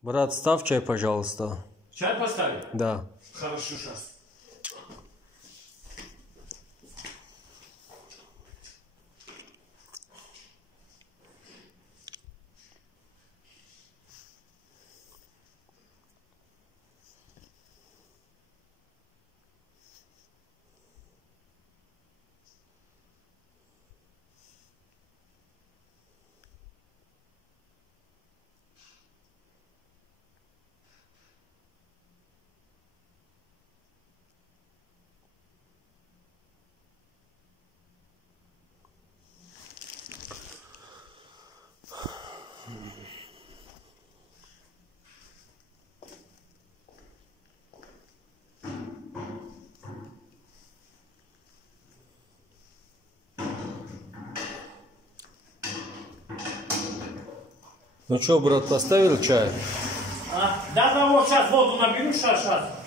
Брат, ставь чай, пожалуйста. Чай поставить? Да. Хорошо, сейчас. Ну что, брат, поставил чай? Да, вот сейчас воду наберу, сейчас.